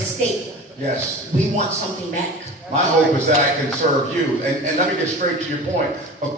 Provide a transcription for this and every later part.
the state. Yes. We want something back. My hope is that I can serve you. And let me get straight to your point. Our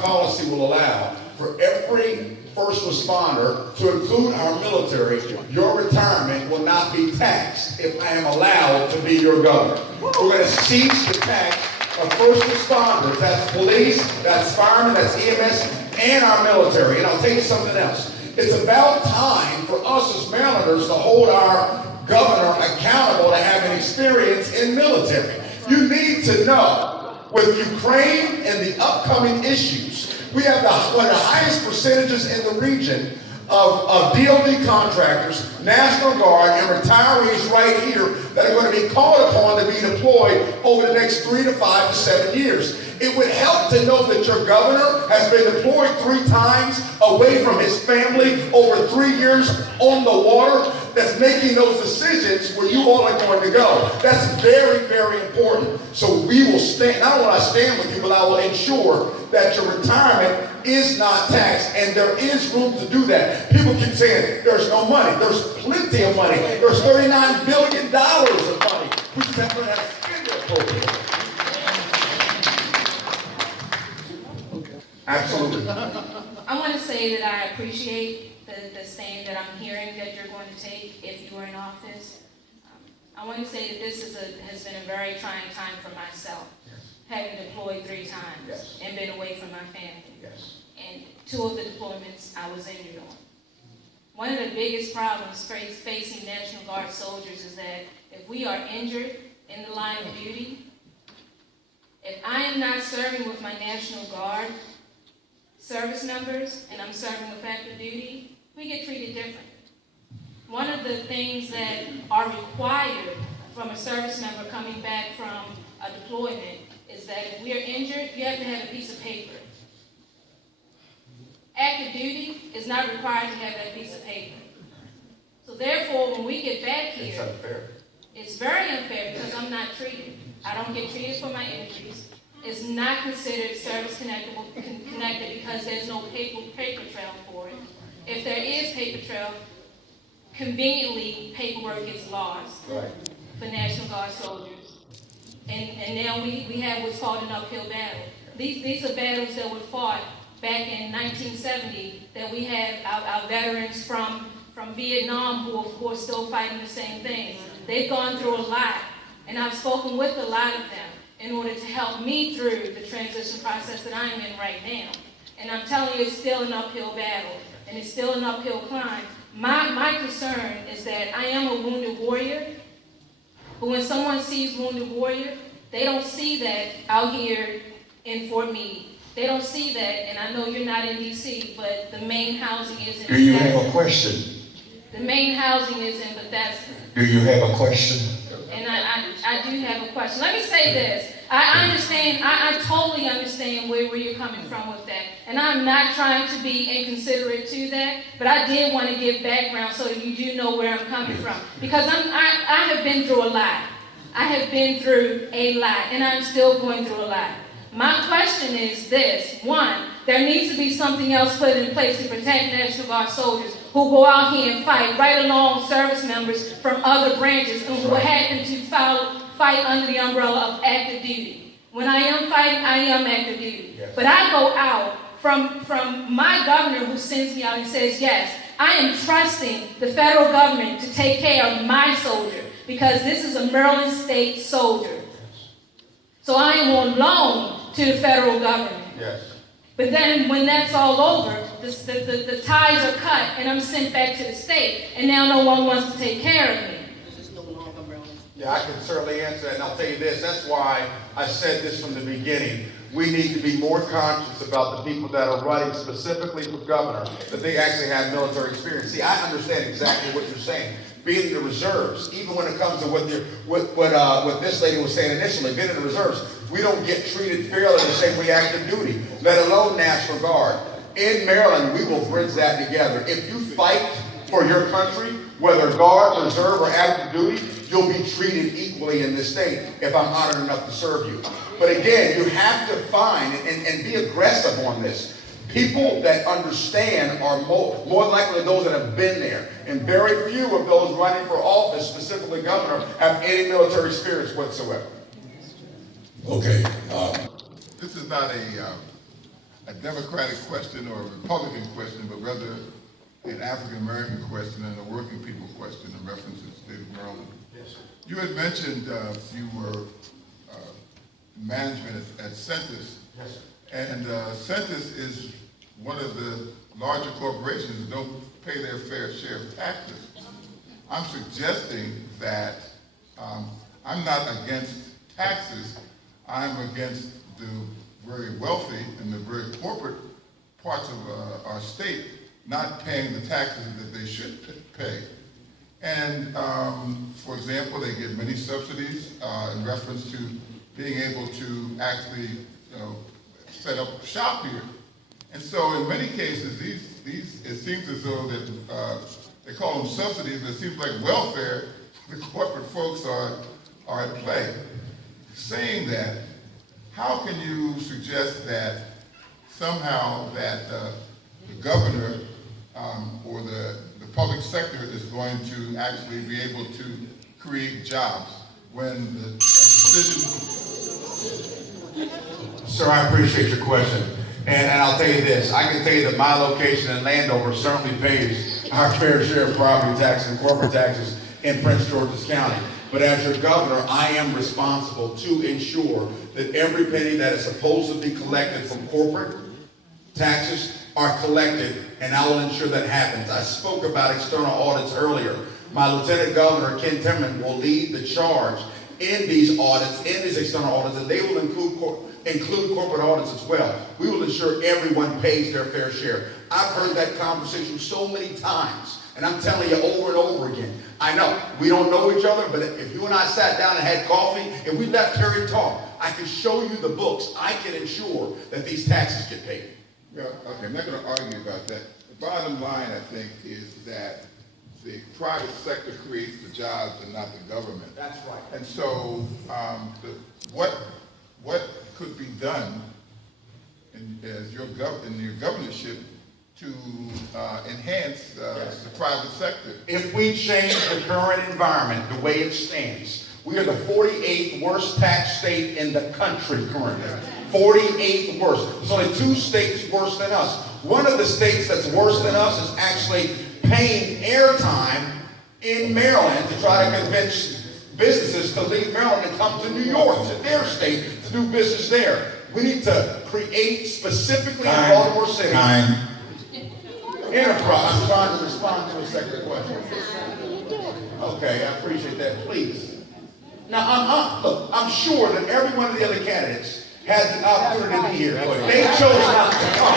policy will allow for every first responder to include our military. Your retirement will not be taxed if I am allowed to be your governor. We're going to cease the tax of first responders. That's police, that's firemen, that's EMS, and our military. And I'll tell you something else. It's about time for us as Marylanders to hold our governor accountable to having experience in military. You need to know, with Ukraine and the upcoming issues, we have one of the highest percentages in the region of DOD contractors, National Guard, and retirees right here that are going to be called upon to be deployed over the next 3 to 5 to 7 years. It would help to know that your governor has been deployed 3 times away from his family over 3 years on the water, that's making those decisions where you all are going to go. That's very, very important. So we will stand, not only will I stand with you, but I will ensure that your retirement is not taxed, and there is room to do that. People keep saying there's no money. There's plenty of money. There's $39 billion of money. We just have to learn how to spend it appropriately. Absolutely. I want to say that I appreciate the stand that I'm hearing that you're going to take if you are in office. I want to say that this has been a very trying time for myself, having deployed 3 times and been away from my family. And 2 of the deployments I was injured on. One of the biggest problems facing National Guard soldiers is that if we are injured in the line of duty, if I am not serving with my National Guard service members and I'm serving with active duty, we get treated different. One of the things that are required from a service member coming back from a deployment is that if we are injured, you have to have a piece of paper. Active duty is not required to have that piece of paper. So therefore, when we get back here, It's unfair. It's very unfair because I'm not treated. I don't get treated for my injuries. It's not considered service connected because there's no paper trail for it. If there is paper trail, conveniently paperwork gets lost for National Guard soldiers. And now we have what's called an uphill battle. These are battles that were fought back in 1970 that we have our veterans from Vietnam who are still fighting the same things. They've gone through a lot, and I've spoken with a lot of them in order to help me through the transition process that I'm in right now. And I'm telling you, it's still an uphill battle, and it's still an uphill climb. My concern is that I am a wounded warrior, but when someone sees wounded warrior, they don't see that out here in Fort Meade. They don't see that, and I know you're not in D.C., but the main housing is in Do you have a question? The main housing is in Bethesda. Do you have a question? And I do have a question. Let me say this. I understand, I totally understand where you're coming from with that. And I'm not trying to be inconsiderate to that, but I did want to give background so that you do know where I'm coming from. Because I have been through a lot. I have been through a lot, and I'm still going through a lot. My question is this. 1, there needs to be something else put in place to protect National Guard soldiers who go out here and fight right along service members from other branches and who happen to fight under the umbrella of active duty. When I am fighting, I am active duty. Yes. But I go out from my governor who sends me out and says, yes, I am trusting the federal government to take care of my soldier because this is a Maryland state soldier. So I am on loan to the federal government. Yes. But then when that's all over, the ties are cut and I'm sent back to the state and now no one wants to take care of me. Yeah, I can certainly answer that, and I'll tell you this. That's why I said this from the beginning. We need to be more conscious about the people that are running specifically for governor, that they actually have military experience. See, I understand exactly what you're saying. Being in the reserves, even when it comes to what this lady was saying initially, being in the reserves, we don't get treated fairly the same way active duty, let alone National Guard. In Maryland, we will bridge that together. If you fight for your country, whether Guard, Reserve, or active duty, you'll be treated equally in this state if I'm honored enough to serve you. But again, you have to find and be aggressive on this. People that understand are more likely those that have been there. And very few of those running for office, specifically governor, have any military experience whatsoever. Okay, This is not a Democratic question or a Republican question, but rather an African-American question and a working people question in reference to the state of Maryland. Yes, sir. You had mentioned you were management at Centus. Yes, sir. And Centus is one of the larger corporations that don't pay their fair share of taxes. I'm suggesting that I'm not against taxes. I'm against the very wealthy and the very corporate parts of our state not paying the taxes that they should pay. And for example, they get many subsidies in reference to being able to actually, set up shop here. And so in many cases, these it seems as though that they call them subsidies, but it seems like welfare, the corporate folks are at play. Saying that, how can you suggest that somehow that the governor or the public sector is going to actually be able to create jobs when the decision... Sir, I appreciate your question. And I'll tell you this, I can tell you that my location in Landover certainly pays our fair share of property taxes and corporate taxes in Prince George's County. But as your governor, I am responsible to ensure that every penny that is supposed to be collected from corporate taxes are collected, and I will ensure that happens. I spoke about external audits earlier. My Lieutenant Governor, Ken Timmerman, will lead the charge in these audits, in these external audits, and they will include corporate audits as well. We will ensure everyone pays their fair share. I've heard that conversation so many times, and I'm telling you over and over again. I know we don't know each other, but if you and I sat down and had coffee and we left here and talked, I can show you the books. I can ensure that these taxes get paid. Yeah, okay, I'm not going to argue about that. The bottom line, I think, is that the private sector creates the jobs and not the government. That's right. And so, what could be done in your governorship to enhance the private sector? If we change the current environment the way it stands, we are the 48th worst tax state in the country currently. 48th worst. There's only 2 states worse than us. One of the states that's worse than us is actually paying airtime in Maryland to try to convince businesses to leave Maryland and come to New York, to their state, to do business there. We need to create specifically in Baltimore City. Enterprise. I'm trying to respond to a second question. Okay, I appreciate that. Please. Now, look, I'm sure that every one of the other candidates had the opportunity to be here. They chose not to come.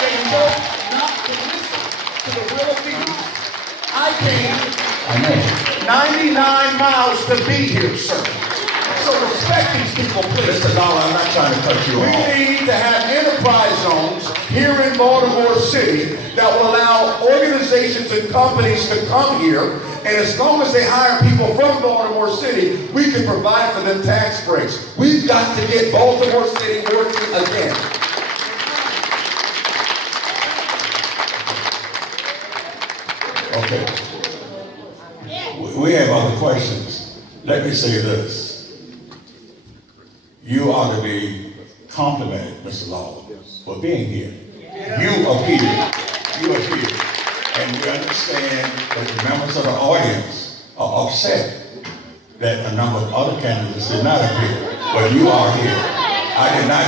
They chose not to listen to the will of people. I came 99 miles to be here, sir. So respect these people, please. Mr. Lollar, I'm not trying to cut you off. We need to have enterprise zones here in Baltimore City that will allow organizations and companies to come here, and as long as they hire people from Baltimore City, we can provide for them tax breaks. We've got to get Baltimore City working again. Okay. We have other questions. Let me say this. You ought to be complimented, Mr. Lollar, for being here. You appeared. And we understand that the members of the audience are upset that a number of other candidates did not appear. But you are here. I did not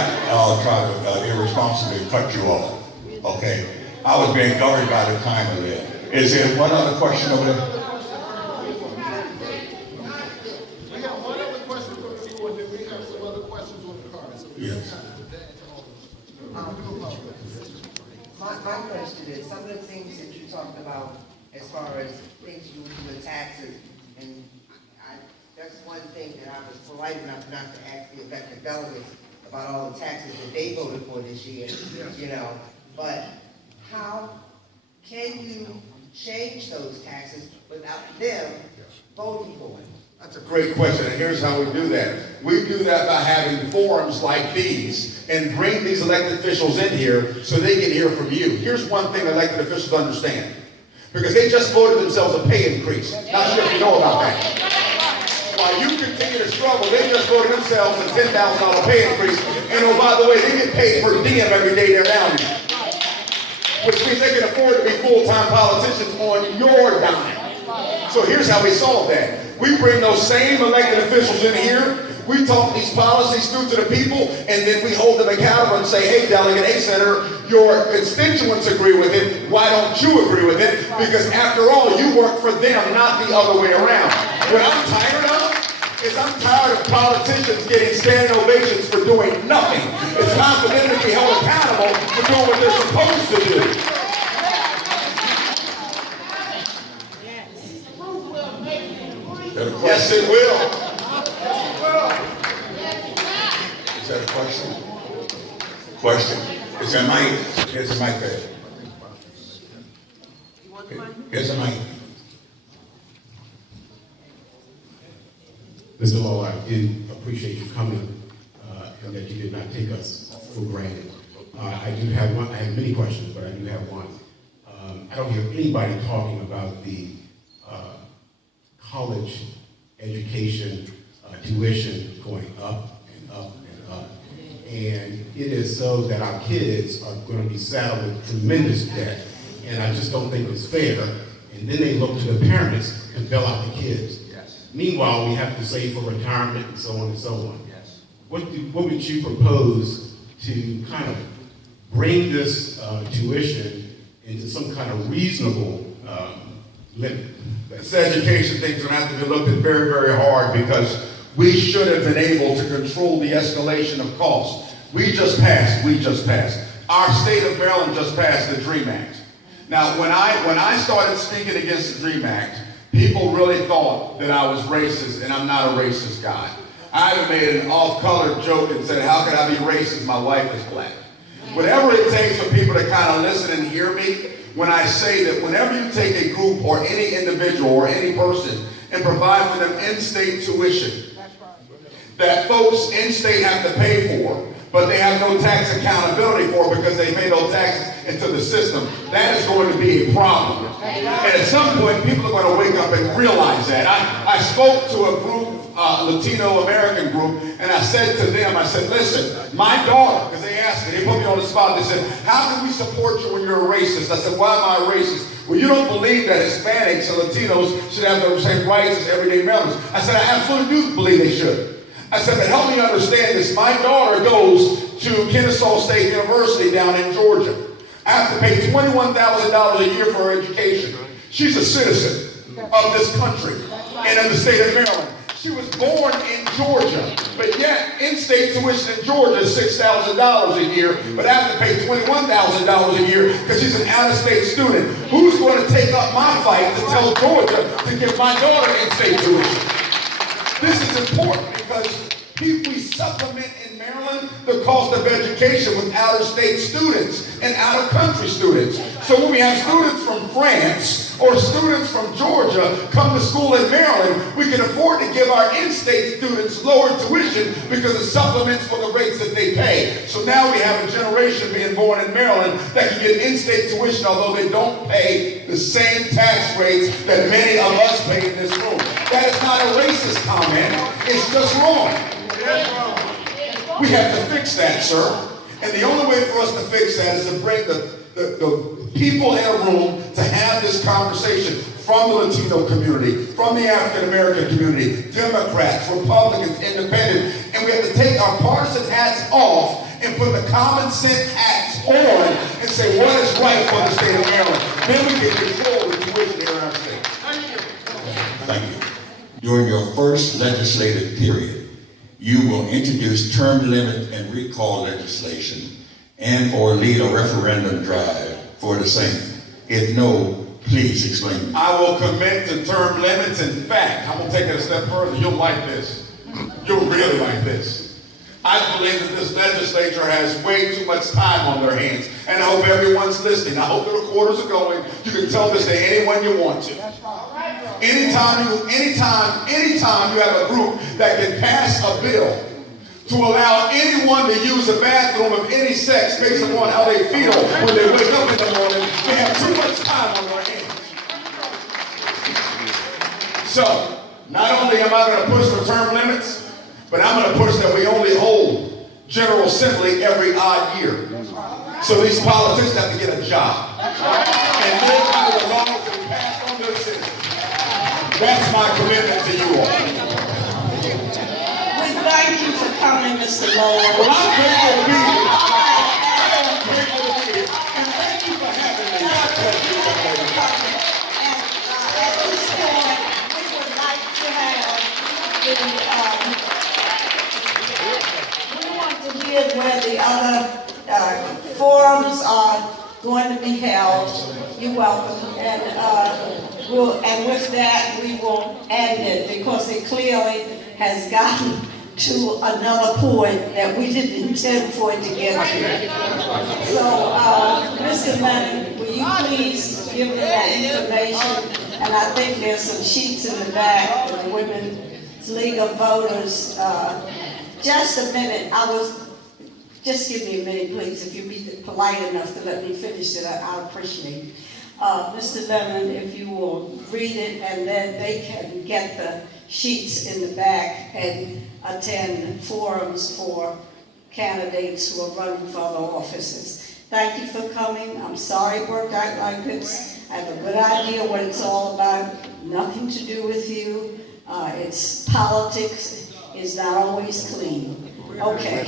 try to irresponsibly cut you off. Okay? I was being governed by the time of that. Is there one other question over there? We got one other question from the floor, and then we have some other questions on the card. So Yes. My question is, some of the things that you talked about as far as things you do with taxes, and that's one thing that I was polite enough not to ask the elected delegates about all the taxes that they voted for this year, but how can you change those taxes without them voting for it? That's a great question, and here's how we do that. We do that by having forums like these and bring these elected officials in here so they can hear from you. Here's one thing elected officials understand. Because they just voted themselves a pay increase. Not sure if you know about that. While you continue to struggle, they just voted themselves a $10,000 pay increase. And oh, by the way, they get paid per diem every day they're down here. Which means they can afford to be full-time politicians on your dime. So here's how we solve that. We bring those same elected officials in here. We talk these policies through to the people, and then we hold them accountable and say, hey, delegate, hey, senator, your constituents agree with it. Why don't you agree with it? Because after all, you work for them, not the other way around. What I'm tired of is I'm tired of politicians getting standing ovations for doing nothing. It's time for them to be held accountable for doing what they're supposed to do. Yes, it will. Is that a question? Question. Is there a mic? Here's a mic there. Here's a mic. Mr. Lollar, I do appreciate you coming, and that you did not take us for granted. I have many questions, but I do have one. I don't hear anybody talking about the college education tuition going up and up and up. And it is so that our kids are going to be saddled with tremendous debt, and I just don't think it's fair. And then they look to the parents and bail out the kids. Yes. Meanwhile, we have to save for retirement and so on and so on. Yes. What would you propose to kind of bring this tuition into some kind of reasonable limit? This education thing's going to have to be looked at very, very hard because we should have been able to control the escalation of costs. We just passed. Our state of Maryland just passed the DREAM Act. Now, when I started speaking against the DREAM Act, people really thought that I was racist, and I'm not a racist guy. I even made an off-color joke and said, how could I be racist? My wife is black. Whatever it takes for people to kind of listen and hear me, when I say that whenever you take a group or any individual or any person and provide for them in-state tuition, that folks in-state have to pay for, but they have no tax accountability for because they pay no taxes into the system, that is going to be a problem. And at some point, people are going to wake up and realize that. I spoke to a group, Latino American group, and I said to them, I said, listen, my daughter, because they asked me, they put me on the spot, they said, how can we support you when you're a racist? I said, why am I a racist? Well, you don't believe that Hispanics and Latinos should have the same rights as everyday Marylanders. I said, I absolutely do believe they should. I said, but help me understand this. My daughter goes to Kennesaw State University down in Georgia. I have to pay $21,000 a year for her education. She's a citizen of this country and in the state of Maryland. She was born in Georgia, but yet in-state tuition in Georgia is $6,000 a year, but I have to pay $21,000 a year because she's an out-of-state student. Who's going to take up my fight to tell Georgia to give my daughter in-state tuition? This is important because we supplement in Maryland the cost of education with out-of-state students and out-of-country students. So when we have students from France or students from Georgia come to school in Maryland, we can afford to give our in-state students lower tuition because it supplements for the rates that they pay. So now we have a generation being born in Maryland that can get in-state tuition although they don't pay the same tax rates that many of us pay in this room. That is not a racist comment. It's just wrong. We have to fix that, sir. And the only way for us to fix that is to bring the people in a room to have this conversation from the Latino community, from the African American community, Democrats, Republicans, Independents, and we have to take our partisan hats off and put the common sense hats on and say what is right for the state of Maryland. Then we can control the tuition here in our state. Thank you. During your first legislative period, you will introduce term limit and recall legislation and or lead a referendum drive for the same. If no, please explain. I will commit to term limits. In fact, I'm going to take it a step further. You'll like this. You'll really like this. I believe that this legislature has way too much time on their hands. And I hope everyone's listening. I hope the recorders are going. You can tell this to anyone you want to. anytime you have a group that can pass a bill to allow anyone to use a bathroom of any sex based upon how they feel when they wake up in the morning, they have too much time on their hands. So, not only am I going to push for term limits, but I'm going to push that we only hold General Assembly every odd year. So these politicians have to get a job and live under the laws that we passed on their citizens. That's my commitment to you all. We thank you for coming, Mr. Lollar. Well, I'm grateful to be here. I am grateful to be here. And thank you for having me. God bless you. And at this point, we would like to have we want to hear where the other forums are going to be held. You're welcome. And with that, we will end it because it clearly has gotten to another point that we didn't intend for it to get to. So, Mr. Lennon, will you please give me that information? And I think there's some sheets in the back of the Women's League of Voters. Just a minute, just give me a minute, please, if you'd be polite enough to let me finish it, I'd appreciate it. Mr. Lennon, if you will read it, and then they can get the sheets in the back and attend forums for candidates who are running for other offices. Thank you for coming. I'm sorry it worked out like this. I have a good idea what it's all about. Nothing to do with you. It's politics is not always clean. Okay.